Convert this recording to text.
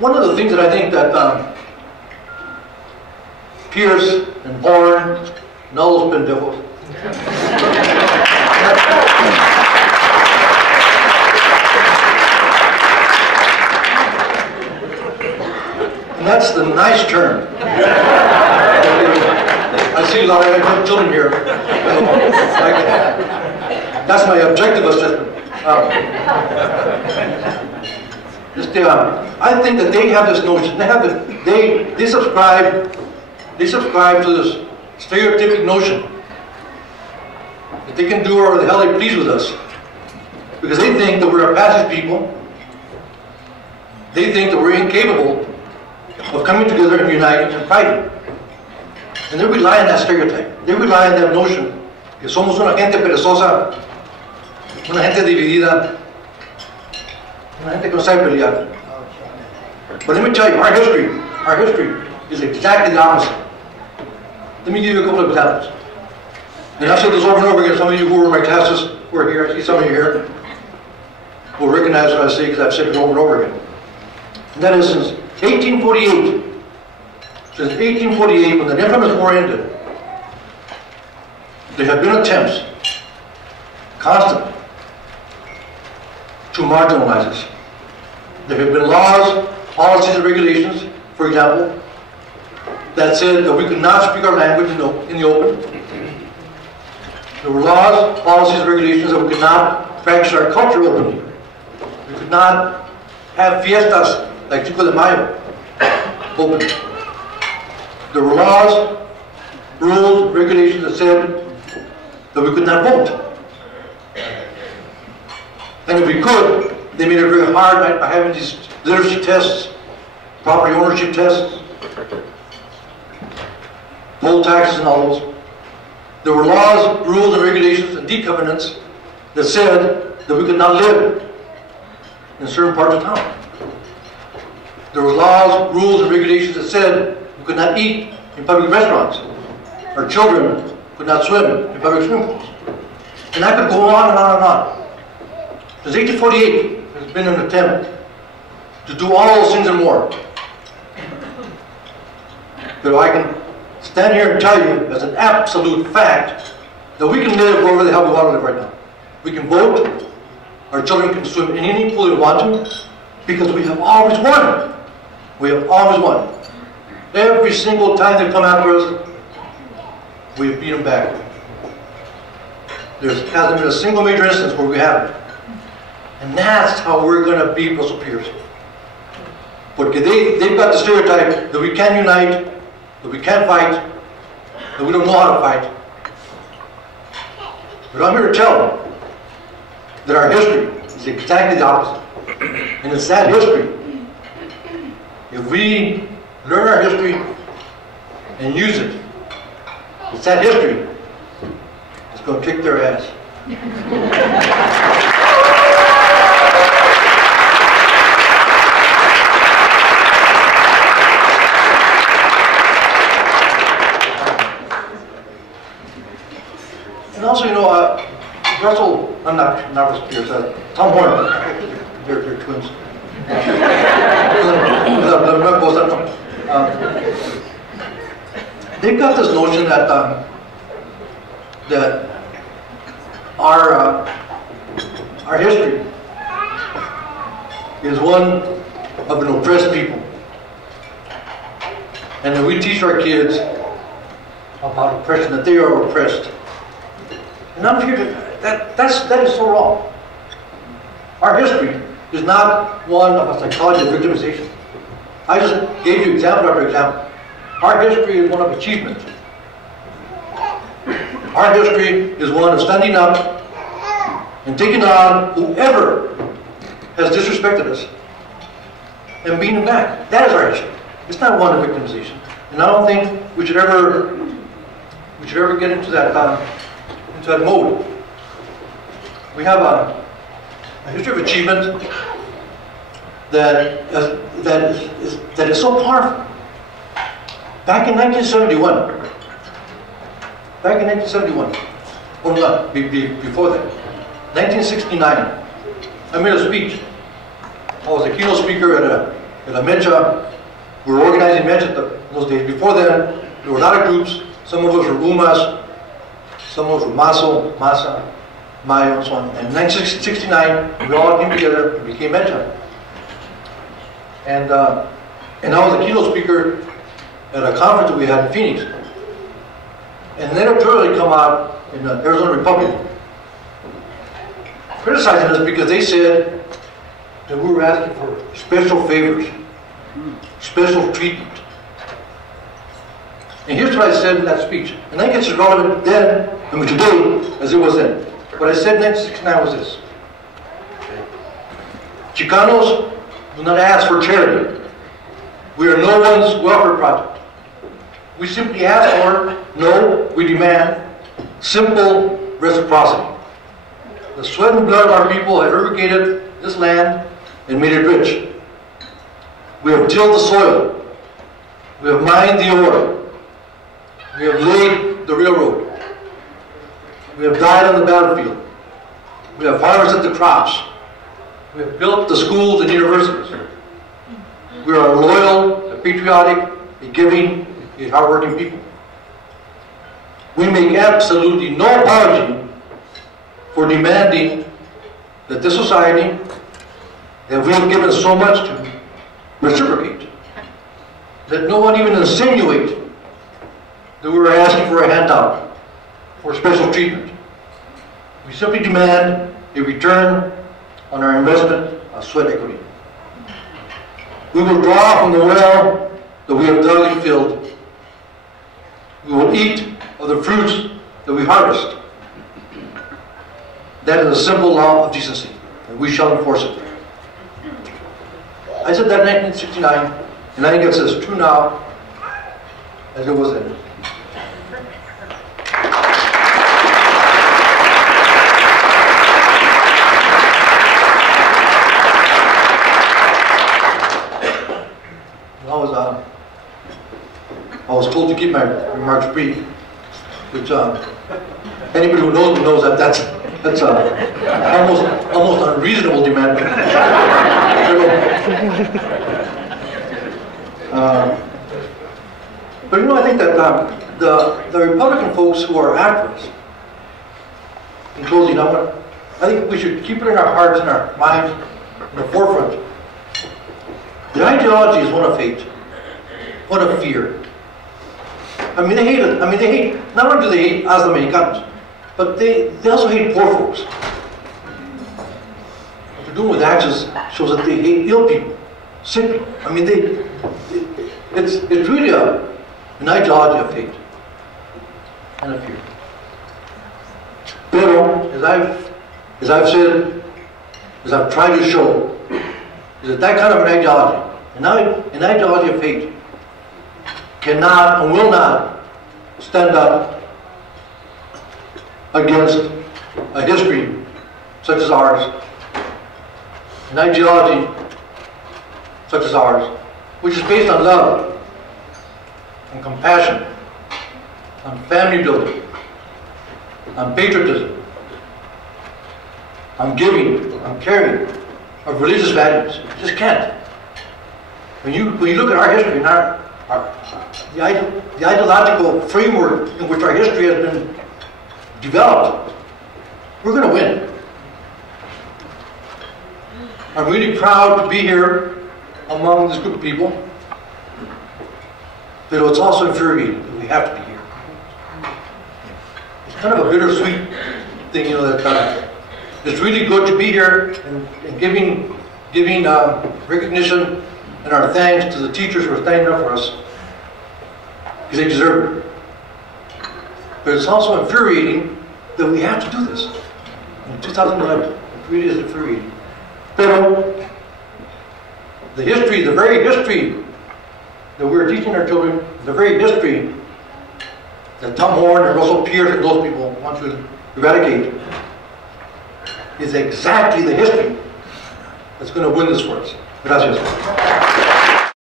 one of the things that I think that Pierce and Warren and all those pendejos, and that's the nice term. I see a lot of children here. That's my objective assessment. I think that they have this notion. They subscribe to this stereotypic notion that they can do whatever the hell they please with us, because they think that we're a passive people. They think that we're incapable of coming together and uniting and fighting. And they rely on that stereotype. They rely on that notion que somos una gente perezosa, una gente dividida, una gente que no sabe pelear. But let me tell you, our history is exactly the opposite. Let me give you a couple of examples. And I've said this over and over again. Some of you who were in my classes who are here, I see some of you here, will recognize what I say because I've said it over and over again. And that is since 1848. Since 1848, when the infamous war ended, there have been attempts, constant, to marginalize us. There have been laws, policies, and regulations, for example, that said that we could not speak our language in the open. There were laws, policies, and regulations that we could not practice our culture openly. We could not have fiestas like Cinco de Mayo openly. There were laws, rules, regulations that said that we could not vote. And if we could, they made it very hard by having these literacy tests, property ownership tests, poll taxes and all those. There were laws, rules, and regulations and deed covenants that said that we could not live in certain parts of town. There were laws, rules, and regulations that said we could not eat in public restaurants. Our children could not swim in public swimming pools. And I could go on and on and on. Since 1848, there's been an attempt to do all those things and more. But I can stand here and tell you as an absolute fact that we can live wherever the hell we want to live right now. We can vote. Our children can swim in any pool they want to, because we have always won. We have always won. Every single time they come after us, we beat them back. There hasn't been a single major instance where we haven't. And that's how we're going to beat Russell Pierce. But they've got the stereotype that we can't unite, that we can't fight, that we don't know how to fight. But I'm here to tell them that our history is exactly the opposite. And it's that history. If we learn our history and use it, it's that history that's going to kick their ass. And also, you know, Russell, I'm not Russell Pierce, Tom Horn, they're twins. They've got this notion that that our history is one of an oppressed people, and that we teach our kids about oppression, that they are oppressed. And I'm here to that is so wrong. Our history is not one of a psychology of victimization. I just gave you example after example. Our history is one of achievement. Our history is one of standing up and taking on whoever has disrespected us and beating them back. That is our history. It's not one of victimization. And I don't think we should ever get into that mode. We have a history of achievement that is so powerful. Back in 1971, or not, before that, 1969, I made a speech. I was a keynote speaker at in La Mecha, we were organizing Mecha in those days. Before then, there were a lot of groups. Some of us were Umas, some of us were Maso, Masa, Mayo, and so on. And in 1969, we all came together and became Mecha. And I was a keynote speaker at a conference that we had in Phoenix. And an editorial had come out in the Arizona Republic criticizing us because they said that we were asking for special favors, special treatment. And here's what I said in that speech. And I think it's as relevant then, today, as it was then. What I said in 1969 was this. Chicanos do not ask for charity. We are no one's welfare project. We simply ask for, no, we demand, simple reciprocity. The sweat and blood of our people have irrigated this land and made it rich. We have tilled the soil. We have mined the ore. We have laid the railroad. We have died on the battlefield. We have harvested the crops. We have built the schools and universities. We are a loyal, a patriotic, a giving, a hardworking people. We make absolutely no apology for demanding that this society that we have given so much to reciprocate. Let no one even insinuate that we were asking for a handout or special treatment. We simply demand a return on our investment of sweat equity. We will draw from the well that we have dug and filled. We will eat of the fruits that we harvest. That is a simple law of decency, and we shall enforce it. I said that in 1969, and I think it's as true now as it was then. I was told to keep my remarks brief, which anybody who knows me knows that that's almost unreasonable demand. But you know, I think that the Republican folks who are after us, in closing, I think we should keep it in our hearts and our minds, in the forefront. The ideology is one of hate, one of fear. I mean, they hate it. I mean, they hate, not only do they hate us, the Mexicanos, but they also hate poor folks. What they're doing with actions shows that they hate ill people, sick people. I mean, it's really an ideology of hate and of fear. But as I've said, as I've tried to show, is that kind of an ideology, an ideology of hate, cannot and will not stand up against a history such as ours, an ideology such as ours, which is based on love, on compassion, on family building, on patriotism, on giving, on caring, of religious values. You just can't. When you look at our history and the ideological framework in which our history has been developed, we're going to win. I'm really proud to be here among this group of people, but it's also infuriating that we have to be here. It's kind of a bittersweet thing, you know, that it's really good to be here and giving recognition and our thanks to the teachers who are standing up for us, because they deserve it. But it's also infuriating that we have to do this in 2011. It really is infuriating. But the history, the very history that we're teaching our children, the very history that Tom Horn and Russell Pierce and those people want to eradicate, is exactly the history that's going to win this for us. Gracias.